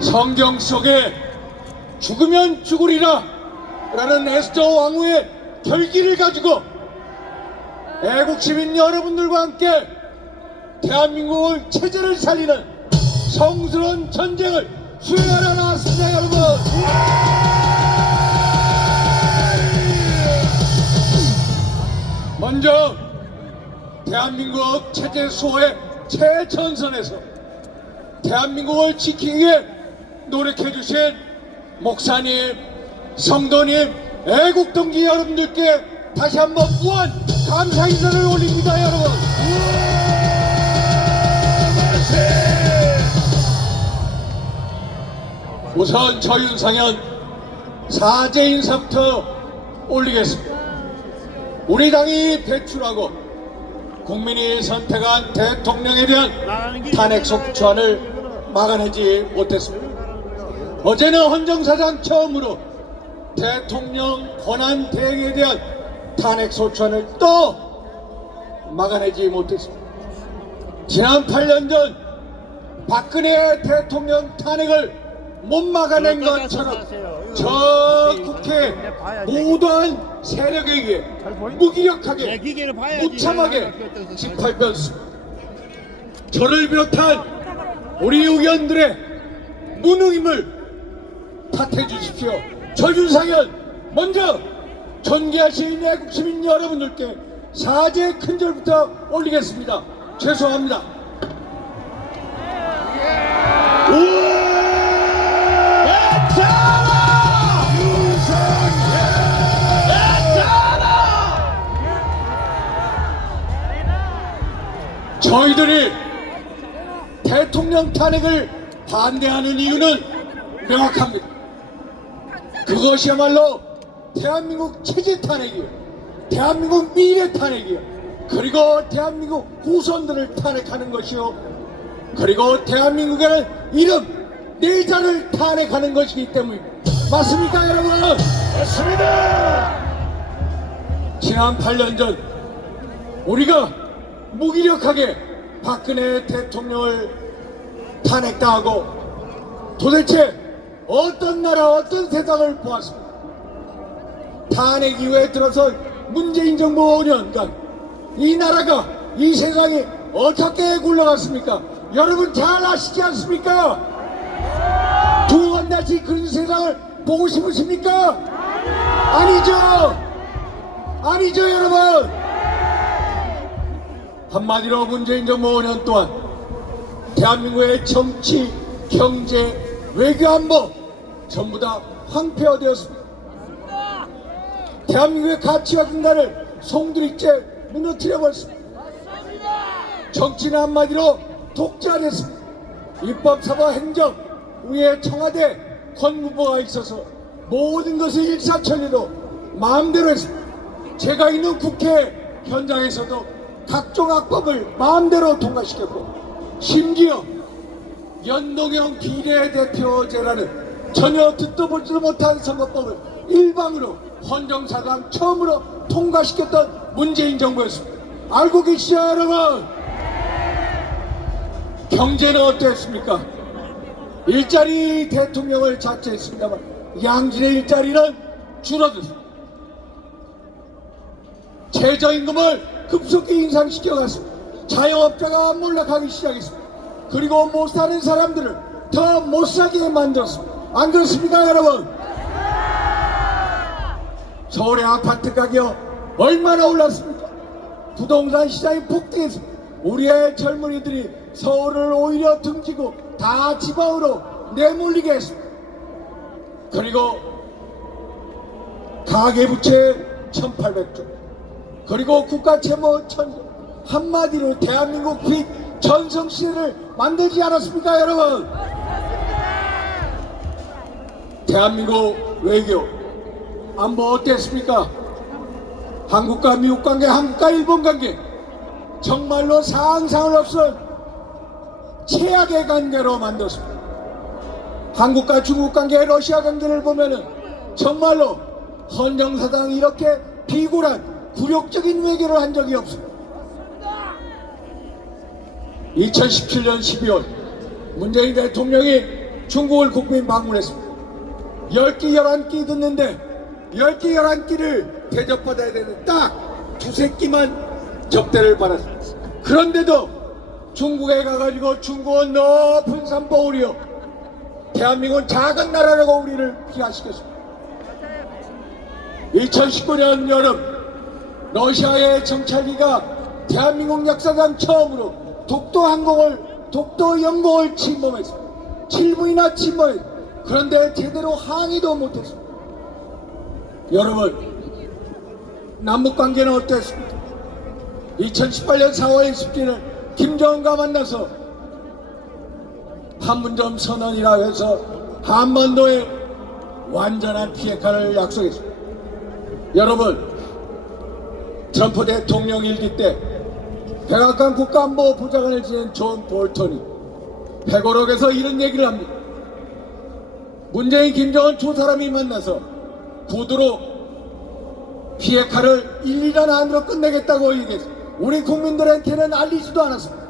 성경 속에 죽으면 죽으리라 라는 에스더 왕후의 결기를 가지고 애국 시민 여러분들과 함께 대한민국을 체제를 살리는 성스러운 전쟁을 수행하러 나왔습니다. 여러분, 먼저 대한민국 체제 수호의 최전선에서 대한민국을 지키기 위해 노력해 주신 목사님, 성도님, 애국동지 여러분들께 다시 한번 무한 감사 인사를 올립니다. 여러분, 우선 저윤상현 사죄 인사부터 올리겠습니다. 우리 당이 배출하고 국민이 선택한 대통령에 대한 탄핵 소추안을 막아내지 못했습니다. 어제는 헌정사상 처음으로 대통령 권한 대행에 대한 탄핵 소추안을 또 막아내지 못했습니다. 지난 8년 전 박근혜 대통령 탄핵을 못 막아낸 것처럼 저 국회 모든 세력에 의해 무기력하게 무참하게 짓밟혔습니다. 저를 비롯한 우리 의원들의 무능임을 탓해 주십시오. 저윤상현 먼저 존귀하신 애국시민 여러분들께 사죄의 큰절부터 올리겠습니다. 죄송합니다. 저희들이 대통령 탄핵을 반대하는 이유는 명확합니다. 그것이야말로 대한민국 체제 탄핵이에요. 대한민국 미래 탄핵이에요. 그리고 대한민국 후손들을 탄핵하는 것이요, 그리고 대한민국에는 이름, 내자를 탄핵하는 것이기 때문입니다. 맞습니까 여러분? 맞습니다. 지난 8년 전 우리가 무기력하게 박근혜 대통령을 탄핵당하고 도대체 어떤 나라, 어떤 세상을 보았습니까? 탄핵 이후에 들어서 문재인 정부 5년간 이 나라가, 이 세상이 어떻게 굴러갔습니까? 여러분 잘 아시지 않습니까? 두 번 다시 그런 세상을 보고 싶으십니까? 아니죠. 아니죠 여러분. 한마디로 문재인 정부 5년 동안 대한민국의 정치, 경제, 외교, 안보 전부 다 황폐화되었습니다. 대한민국의 가치와 근간을 송두리째 무너뜨려버렸습니다. 정치는 한마디로 독재화됐습니다. 입법, 사법, 행정 위에 청와대, 법무부가 있어서 모든 것을 일사천리로 마음대로 했습니다. 제가 있는 국회 현장에서도 각종 악법을 마음대로 통과시켰고, 심지어 연동형 비례대표제라는 전혀 듣도 보지도 못한 선거법을 일방으로 헌정사상 처음으로 통과시켰던 문재인 정부였습니다. 알고 계시죠 여러분? 경제는 어땠습니까? 일자리 대통령을 자처했습니다만 양질의 일자리는 줄어들었습니다. 최저임금을 급속히 인상시켜갔습니다. 자영업자가 몰락하기 시작했습니다. 그리고 못 사는 사람들을 더 못 살게 만들었습니다. 안 그렇습니까 여러분? 서울의 아파트 가격 얼마나 올랐습니까? 부동산 시장이 폭등했습니다. 우리의 젊은이들이 서울을 오히려 등지고 다 지방으로 내몰리게 했습니다. 그리고 가계부채 1800조, 그리고 국가채무 1000조, 한마디로 대한민국 빚 전성시대를 만들지 않았습니까 여러분? 대한민국 외교, 안보 어땠습니까? 한국과 미국 관계, 한국과 일본 관계, 정말로 상상을 없을 최악의 관계로 만들었습니다. 한국과 중국 관계, 러시아 관계를 보면은 정말로 헌정사상 이렇게 비굴한 굴욕적인 외교를 한 적이 없습니다. 2017년 12월 문재인 대통령이 중국을 국민 방문했습니다. 10끼 11끼 듣는데 10끼 11끼를 대접받아야 되는 딱 두세 끼만 접대를 받았습니다. 그런데도 중국에 가가지고 중국은 높은 산봉우리요, 대한민국은 작은 나라라고 우리를 비하시켰습니다. 2019년 여름 러시아의 정찰기가 대한민국 역사상 처음으로 독도 영공을 침범했습니다. 7분이나 침범했습니다. 그런데 제대로 항의도 못했습니다. 여러분, 남북관계는 어땠습니까? 2018년 4월 27일 김정은과 만나서 판문점 선언이라 해서 한반도에 완전한 비핵화를 약속했습니다. 여러분, 트럼프 대통령 일기 때 백악관 국가안보보좌관을 지낸 존 볼턴이 회고록에서 이런 얘기를 합니다. 문재인, 김정은 두 사람이 만나서 구두로 비핵화를 1, 2년 안으로 끝내겠다고 얘기했습니다. 우리 국민들한테는 알리지도 않았습니다.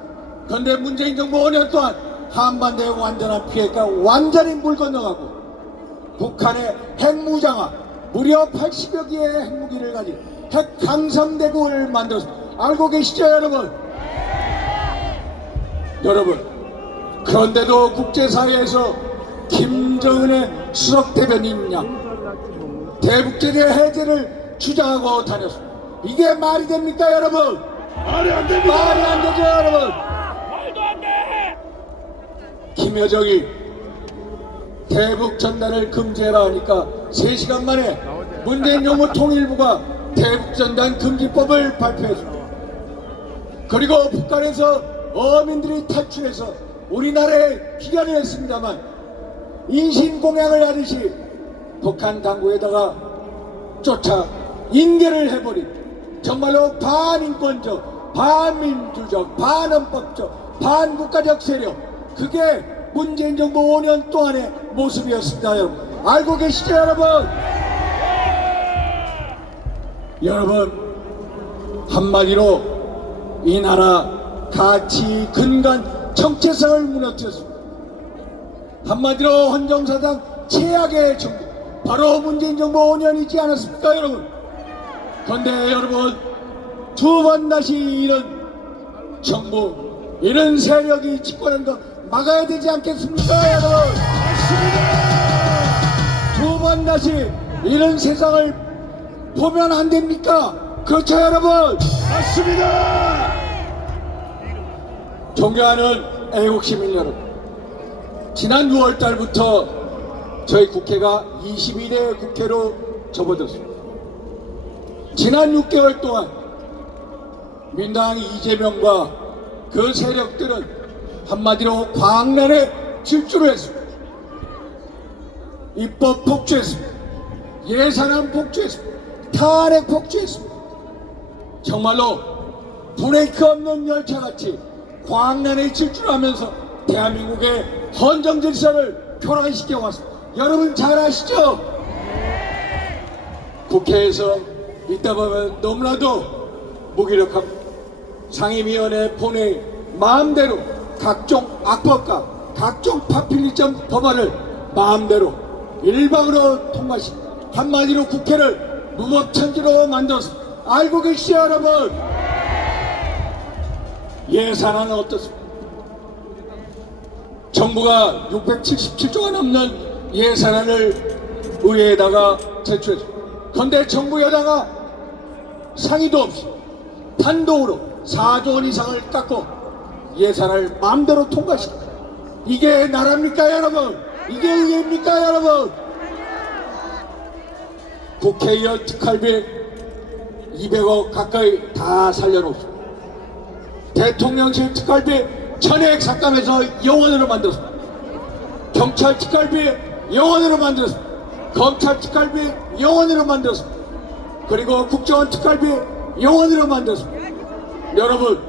그런데 문재인 정부 5년 동안 한반도의 완전한 비핵화 완전히 물 건너가고 북한의 핵무장화, 무려 80여 개의 핵무기를 가진 핵 강성대국을 만들었습니다. 알고 계시죠, 여러분? 여러분, 그런데도 국제사회에서 김정은의 수석 대변인이냐 대북제재 해제를 주장하고 다녔습니다. 이게 말이 됩니까, 여러분? 말이 안 됩니다. 말이 안 되죠, 여러분? 말도 안 돼. 김여정이 대북 전단을 금지해라 하니까 3시간 만에 문재인 정부 통일부가 대북 전단 금지법을 발표했습니다. 그리고 북한에서 어민들이 탈출해서 우리나라에 귀환을 했습니다만 인신공양을 하듯이 북한 당국에다가 쫓아 인계를 해버린 정말로 반인권적, 반민주적, 반헌법적, 반국가적 세력, 그게 문재인 정부 5년 동안의 모습이었습니다. 여러분, 알고 계시죠, 여러분? 여러분, 한마디로 이 나라 가치, 근간, 정체성을 무너뜨렸습니다. 한마디로 헌정사상 최악의 정부, 바로 문재인 정부 5년이지 않았습니까, 여러분? 그런데 여러분, 두 번 다시 이런 정부, 이런 세력이 집권한 거 막아야 되지 않겠습니까, 여러분? 두 번 다시 이런 세상을 보면 안 됩니까? 그렇죠, 여러분? 맞습니다. 존경하는 애국시민 여러분, 지난 6월 달부터 저희 국회가 22대 국회로 접어들었습니다. 지난 6개월 동안 민당 이재명과 그 세력들은 한마디로 광란에 질주를 했습니다. 입법 폭주했습니다. 예산안 폭주했습니다. 탄핵 폭주했습니다. 정말로 브레이크 없는 열차같이 광란에 질주를 하면서 대한민국의 헌정 질서를 교란시켜 왔습니다. 여러분 잘 아시죠? 국회에서 있다 보면 너무나도 무기력합니다. 상임위원회 본회의 마음대로 각종 악법과 각종 파퓰리즘 법안을 마음대로 일방으로 통과시킵니다. 한마디로 국회를 무법천지로 만들었습니다. 알고 계시죠, 여러분? 예산안은 어떻습니까? 정부가 677조가 넘는 예산안을 의회에다가 제출했습니다. 그런데 정부 여당이 상의도 없이 단독으로 4조 원 이상을 깎고 예산을 마음대로 통과시킵니다. 이게 나라입니까, 여러분? 이게 의회입니까, 여러분? 국회의원 특활비 200억 가까이 다 살려놓습니다. 대통령실 특활비 전액 삭감해서 영원으로 만들었습니다. 경찰 특활비 영원으로 만들었습니다. 검찰 특활비 영원으로 만들었습니다. 그리고 국정원 특활비 영원으로 만들었습니다. 여러분,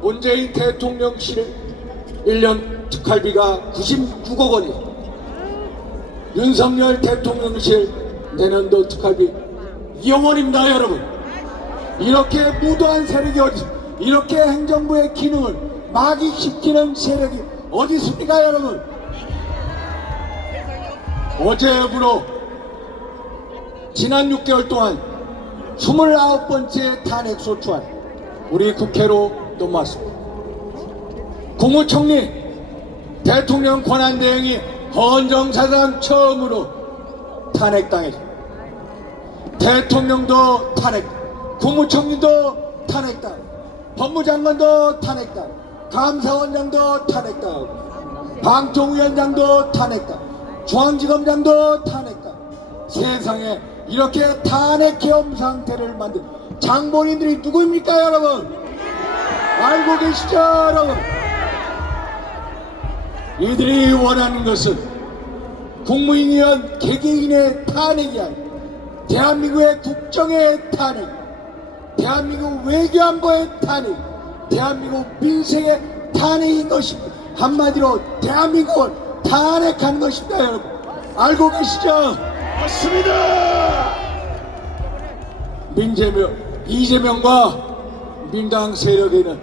문재인 대통령실 1년 특활비가 96억 원이에요. 윤석열 대통령실 내년도 특활비 영원입니다, 여러분. 이렇게 무도한 세력이 어디 있습니까? 이렇게 행정부의 기능을 마귀시키는 세력이 어디 있습니까, 여러분? 어제부로 지난 6개월 동안 29번째 탄핵 소추안 우리 국회로 넘어왔습니다. 국무총리 대통령 권한대행이 헌정사상 처음으로 탄핵당했습니다. 대통령도 탄핵, 국무총리도 탄핵당, 법무장관도 탄핵당, 감사원장도 탄핵당, 방통위원장도 탄핵당, 중앙지검장도 탄핵당. 세상에 이렇게 탄핵 계엄 상태를 만든 장본인들이 누구입니까, 여러분? 알고 계시죠, 여러분? 이들이 원하는 것은 국무위원 개개인의 탄핵이 아니라 대한민국의 국정의 탄핵, 대한민국 외교안보의 탄핵, 대한민국 민생의 탄핵인 것입니다. 한마디로 대한민국을 탄핵하는 것입니다, 여러분. 알고 계시죠? 맞습니다. 이재명과 민당 세력에는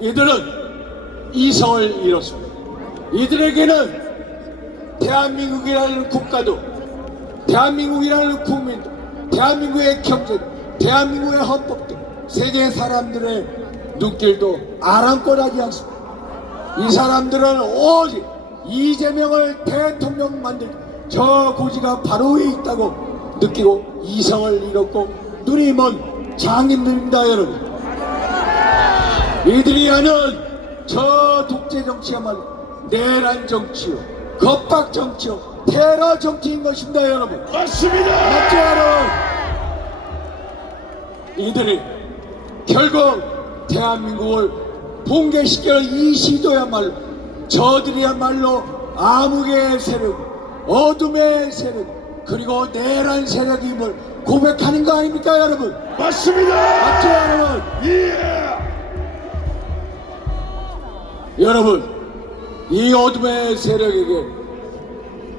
이들은 이성을 잃었습니다. 이들에게는 대한민국이라는 국가도, 대한민국이라는 국민도, 대한민국의 경제도, 대한민국의 헌법도, 세계 사람들의 눈길도 아랑곳하지 않습니다. 이 사람들은 오직 이재명을 대통령 만들 저 고지가 바로 위에 있다고 느끼고 이성을 잃었고 눈이 먼 장인들입니다, 여러분. 이들이 하는 저 독재 정치야말로 내란 정치요, 겁박 정치요, 테러 정치인 것입니다, 여러분. 맞습니다. 맞죠, 여러분? 이들이 결국 대한민국을 붕괴시킬 이 시도야말로 저들이야말로 암흑의 세력, 어둠의 세력, 그리고 내란 세력임을 고백하는 거 아닙니까, 여러분? 맞습니다. 맞죠, 여러분? 예. 여러분, 이 어둠의 세력에게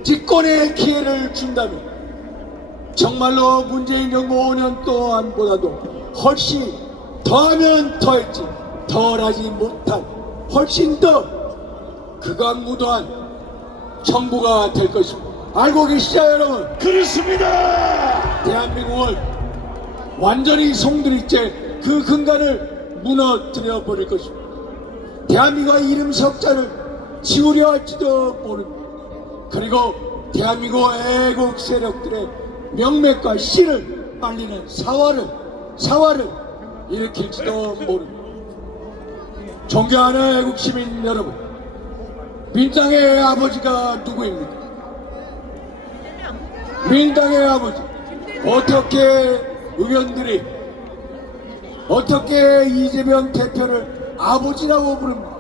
집권의 기회를 준다면 정말로 문재인 정부 5년 동안보다도 훨씬 더하면 더했지 덜하지 못한 훨씬 더 극악무도한 정부가 될 것입니다. 알고 계시죠, 여러분? 그렇습니다. 대한민국을 완전히 송두리째 그 근간을 무너뜨려 버릴 것입니다. 대한민국의 이름 석자를 지우려 할지도 모릅니다. 그리고 대한민국 애국 세력들의 명맥과 씨를 말리는 사활을 일으킬지도 모릅니다. 존경하는 애국 시민 여러분, 민당의 아버지가 누구입니까? 민당의 아버지, 어떻게 의원들이 어떻게 이재명 대표를 아버지라고 부릅니까?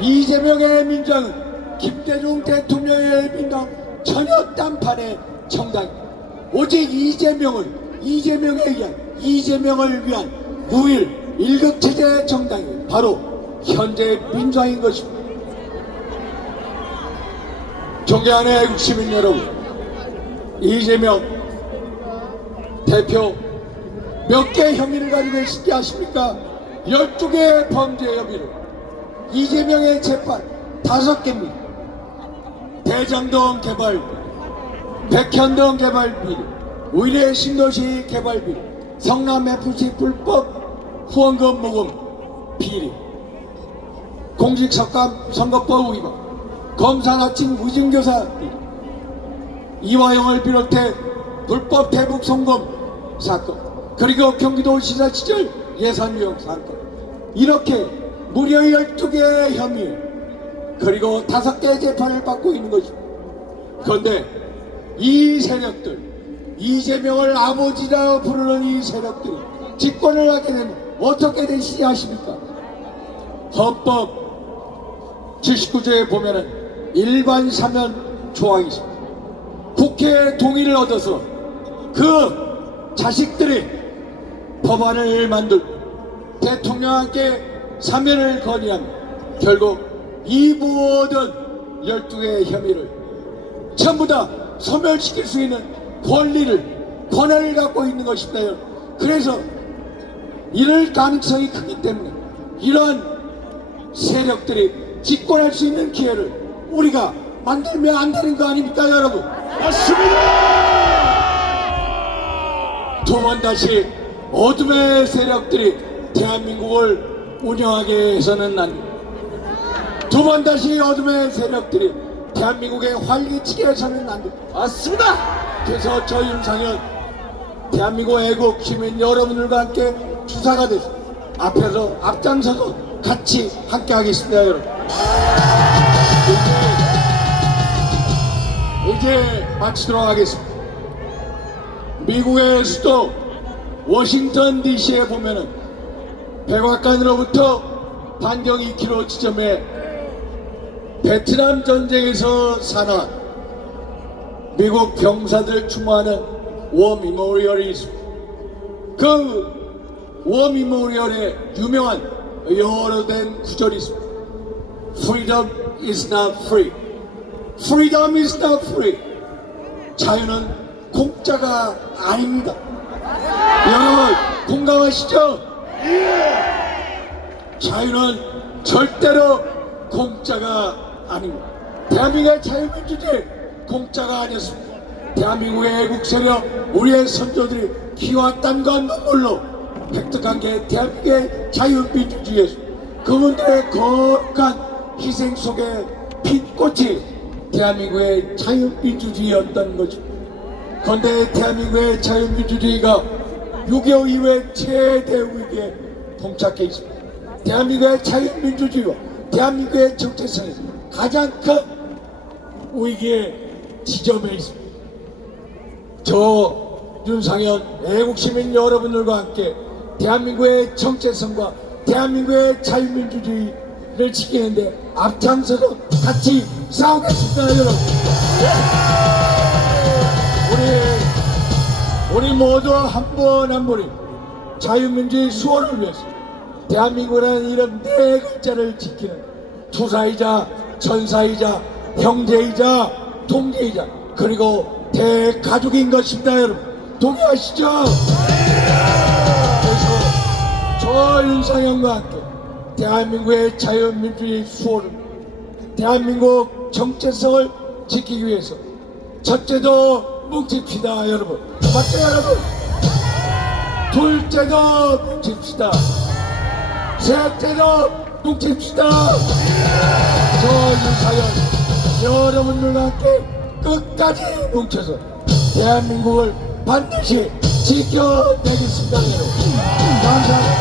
이재명의 민당은 김대중 대통령의 민당 전혀 딴판의 정당입니다. 오직 이재명을 이재명을 위한 무일 일극체제 정당이 바로 현재 민주당인 것입니다. 존경하는 애국 시민 여러분, 이재명 대표 몇 개 혐의를 가지고 계시지 아십니까? 12개의 범죄 혐의로 이재명의 재판 5개입니다. 대장동 개발 비리, 백현동 개발 비리, 의뢰 신도시 개발 비리, 성남 FC 불법 후원금 모금 비리, 공직선거법 위반, 검사 나칭 무증교사 비리, 이화영을 비롯해 불법 대북 송금 사건, 그리고 경기도 시사 시절 예산 유용 사건, 이렇게 무려 12개의 혐의, 그리고 5개의 재판을 받고 있는 것입니다. 그런데 이 세력들, 이재명을 아버지라 부르는 이 세력들이 집권을 하게 되면 어떻게 되시지 아십니까? 헌법 79조에 보면은 일반 사면 조항이 있습니다. 국회의 동의를 얻어서 그 자식들이 법안을 만들고 대통령께 사면을 건의하면 결국 이 모든 12개의 혐의를 전부 다 소멸시킬 수 있는 권한을 갖고 있는 것입니다. 그래서 이럴 가능성이 크기 때문에 이러한 세력들이 집권할 수 있는 기회를 우리가 만들면 안 되는 거 아닙니까, 여러분? 맞습니다. 두 번 다시 어둠의 세력들이 대한민국을 운영하게 해서는 안 됩니다. 두 번 다시 어둠의 세력들이 대한민국에 활기치게 해서는 안 됩니다. 맞습니다. 그래서 저 윤상현 대한민국 애국 시민 여러분들과 함께 주사가 돼서 앞에서 앞장서서 같이 함께 하겠습니다, 여러분. 이제 마치도록 하겠습니다. 미국의 수도 워싱턴 DC에 보면은 백악관으로부터 반경 2km 지점에 베트남 전쟁에서 사망한 미국 병사들 추모하는 워 미모리얼이 있습니다. 그 워 미모리얼에 유명한 영어로 된 구절이 있습니다. Freedom is not free. Freedom is not free. 자유는 공짜가 아닙니다. 여러분 공감하시죠? 자유는 절대로 공짜가 아닙니다. 대한민국의 자유민주주의 공짜가 아니었습니다. 대한민국의 애국 세력, 우리의 선조들이 피와 땀과 눈물로 획득한 게 대한민국의 자유민주주의였습니다. 그분들의 거룩한 희생 속에 핀 꽃이 대한민국의 자유민주주의였던 거죠. 그런데 대한민국의 자유민주주의가 6.25 이후에 최대 위기에 봉착해 있습니다. 대한민국의 자유민주주의와 대한민국의 정체성에서 가장 큰 위기의 지점에 있습니다. 저 윤상현 애국시민 여러분들과 함께 대한민국의 정체성과 대한민국의 자유민주주의를 지키는데 앞장서서 같이 싸우겠습니다, 여러분. 우리 모두 한 분 한 분이 자유민주주의 수호를 위해서 대한민국이라는 이름 네 글자를 지키는 투사이자 전사이자 형제이자 동지이자 그리고 대가족인 것입니다, 여러분. 동의하시죠? 그래서 저 윤상현과 함께 대한민국의 자유민주주의 수호를 대한민국 정체성을 지키기 위해서 첫째도 뭉칩시다, 여러분. 맞죠, 여러분? 둘째도 뭉칩시다. 셋째도 뭉칩시다. 저 윤상현 여러분들과 함께 끝까지 뭉쳐서 대한민국을 반드시 지켜내겠습니다, 여러분. 감사합니다.